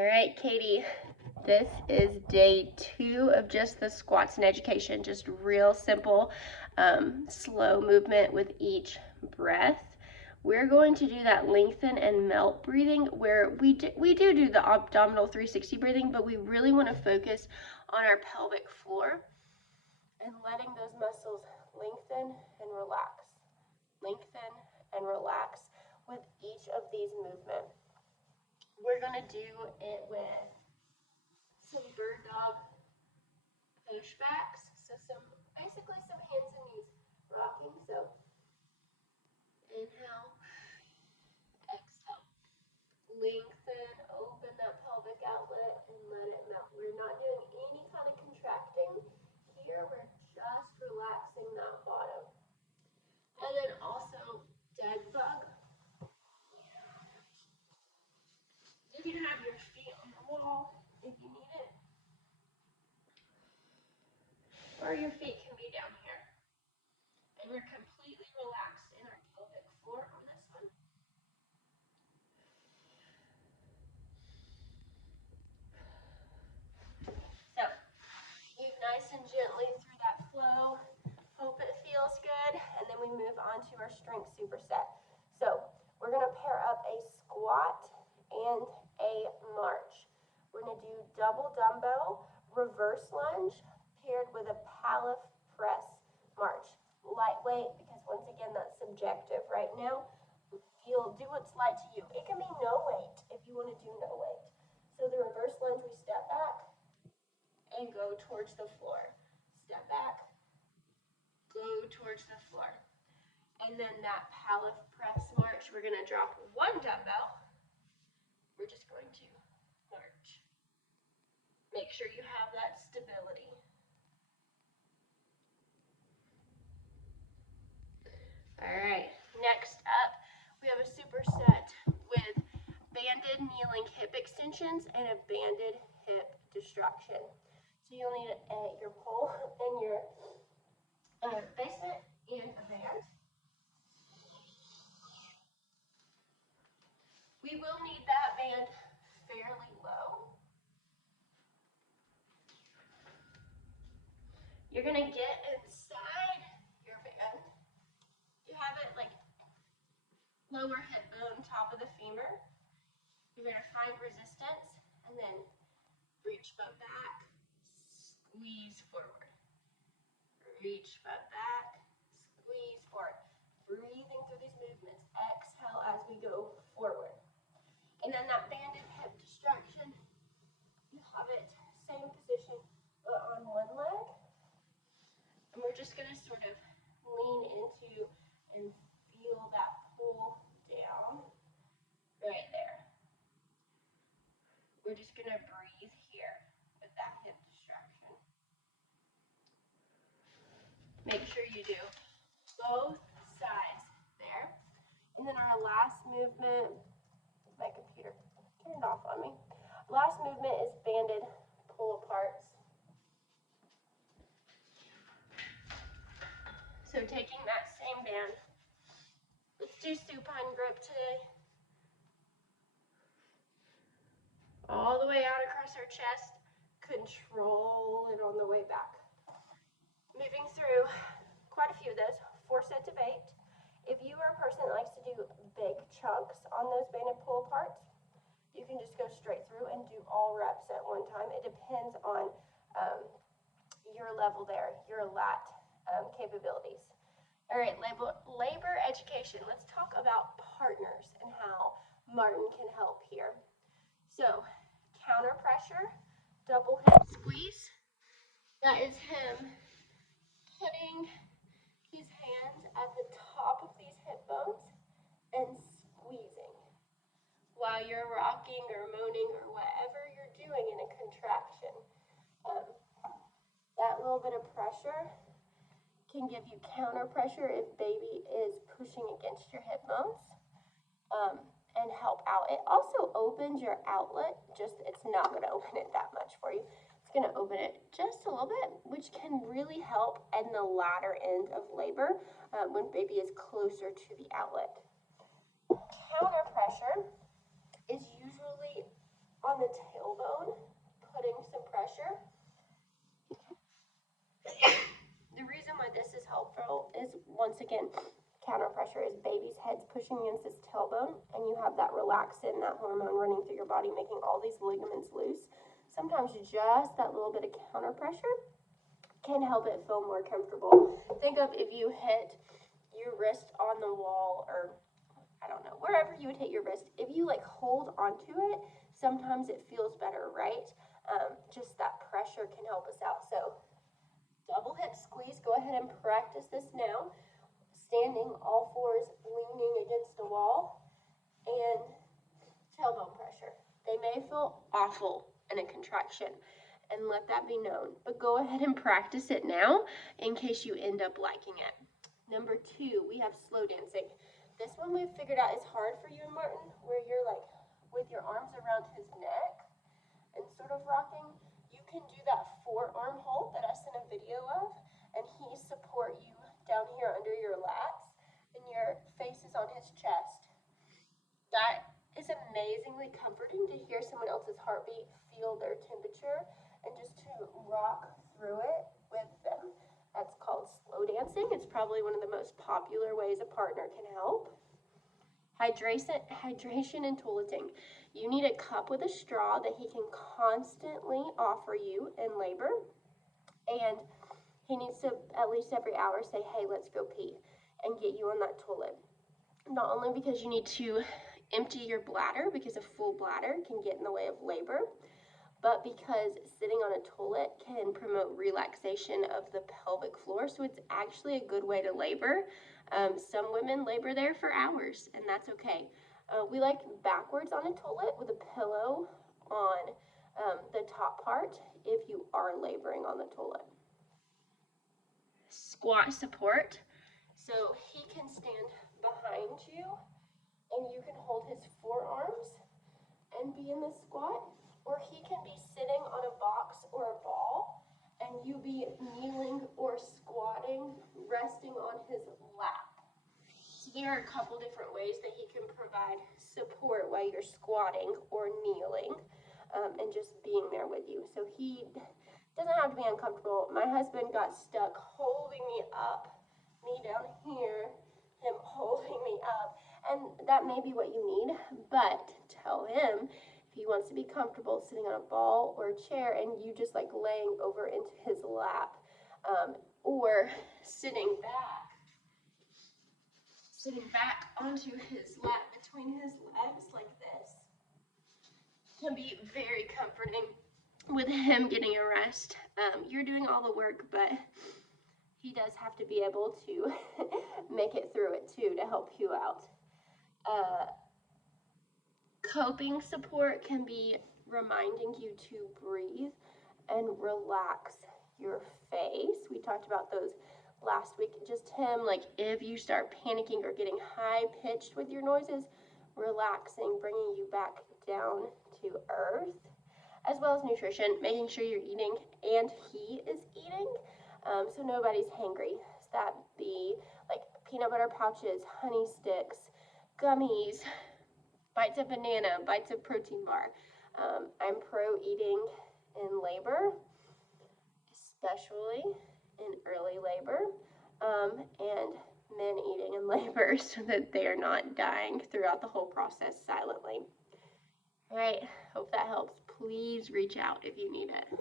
All right, Katie, this is day 2 of just the squats and education, just real simple, slow movement with each breath. We're going to do that lengthen and melt breathing where we do the abdominal 360 breathing, but we really want to focus on our pelvic floor and letting those muscles lengthen and relax, lengthen and relax with each of these movements. We're going to do it with some bird dog pushbacks. So basically some hands and knees rocking. So inhale, exhale. Lengthen, open that pelvic outlet and let it melt. We're not doing any kind of contracting here. We're just relaxing that bottom. And then also dead bug. You can have your feet on the wall if you need it. Or your feet can be down here. And we're completely relaxed in our pelvic floor on this one. So, move nice and gently through that flow. Hope it feels good. And then we move on to our strength superset. So, we're going to pair up a squat and a march. We're going to do double dumbbell, reverse lunge, paired with a Pallof press march. Lightweight, because once again, that's subjective. Right now, do what's light to you. It can be no weight if you want to do no weight. So the reverse lunge, we step back and go towards the floor. Step back, go towards the floor. And then that Pallof press march, we're going to drop one dumbbell. We're just going to march. Make sure you have that stability. All right, next up, we have a superset with banded kneeling hip extensions and a banded hip distraction. So you'll need your pole and your basement and a band. We will need that band fairly low. You're going to get inside your band. You have it like lower hip bone, top of the femur. You're going to find resistance and then reach butt back, squeeze forward. Reach butt back, squeeze forward. Breathing through these movements. Exhale as we go forward. And then that banded hip distraction, you have it same position but on one leg. And we're just going to sort of lean into and feel that pull down right there. We're just going to breathe here with that hip distraction. Make sure you do both sides there. And then our last movement, my computer turned off on me. Last movement is banded pull aparts. So taking that same band, let's do supine grip today. All the way out across our chest, control it on the way back. Moving through quite a few of those, 4 sets of 8. If you are a person that likes to do big chunks on those banded pull aparts, you can just go straight through and do all reps at one time. It depends on your level there, your lat capabilities. All right, labor education. Let's talk about partners and how Martin can help here. So, counter pressure, double hip squeeze. That is him putting his hands at the top of these hip bones and squeezing while you're rocking or moaning or whatever you're doing in a contraction. That little bit of pressure can give you counter pressure if baby is pushing against your hip bones and help out. It also opens your outlet, it's not going to open it that much for you. It's going to open it just a little bit, which can really help in the latter end of labor when baby is closer to the outlet. Counter pressure is usually on the tailbone, putting some pressure. The reason why this is helpful is, once again, counter pressure is baby's head's pushing against his tailbone, and you have that relaxin, that hormone running through your body, making all these ligaments loose. Sometimes just that little bit of counter pressure can help it feel more comfortable. Think of if you hit your wrist on the wall, or I don't know, wherever you would hit your wrist. If you like hold onto it, sometimes it feels better, right? Just that pressure can help us out. So double hip squeeze. Go ahead and practice this now. Standing, all fours leaning against the wall, and tailbone pressure. They may feel awful in a contraction, and let that be known. But go ahead and practice it now in case you end up liking it. Number 2, we have slow dancing. This one we've figured out is hard for you and Martin, where you're like with your arms around his neck and sort of rocking. You can do that forearm hold that I sent a video of, and he support you down here under your lats, and your face is on his chest. That is amazingly comforting to hear someone else's heartbeat, feel their temperature, and just to rock through it with them. That's called slow dancing. It's probably one of the most popular ways a partner can help. Hydration and toileting. You need a cup with a straw that he can constantly offer you in labor, and he needs to at least every hour say, hey, let's go pee, and get you on that toilet. Not only because you need to empty your bladder, because a full bladder can get in the way of labor, but because sitting on a toilet can promote relaxation of the pelvic floor, so it's actually a good way to labor. Some women labor there for hours, and that's okay. We like backwards on a toilet with a pillow on the top part if you are laboring on the toilet. Squat support. So he can stand behind you, and you can hold his forearms and be in the squat, or he can be sitting on a box or a ball, and you be kneeling or squatting, resting on his lap. So there are a couple different ways that he can provide support while you're squatting or kneeling, and just being there with you. So he doesn't have to be uncomfortable. My husband got stuck holding me up, me down here, him holding me up, and that may be what you need, but tell him if he wants to be comfortable sitting on a ball or a chair and you just like laying over into his lap, or sitting back onto his lap between his legs like this, can be very comforting with him getting a rest. You're doing all the work, but he does have to be able to make it through it too to help you out. Coping support can be reminding you to breathe and relax your face. We talked about those last week. Just him, like if you start panicking or getting high pitched with your noises, relaxing, bringing you back down to earth, as well as nutrition, making sure you're eating and he is eating, so nobody's hangry. So that be like peanut butter pouches, honey sticks, gummies, bites of banana, bites of protein bar. I'm pro eating in labor, especially in early labor, and men eating in labor so that they are not dying throughout the whole process silently. All right, hope that helps. Please reach out if you need it.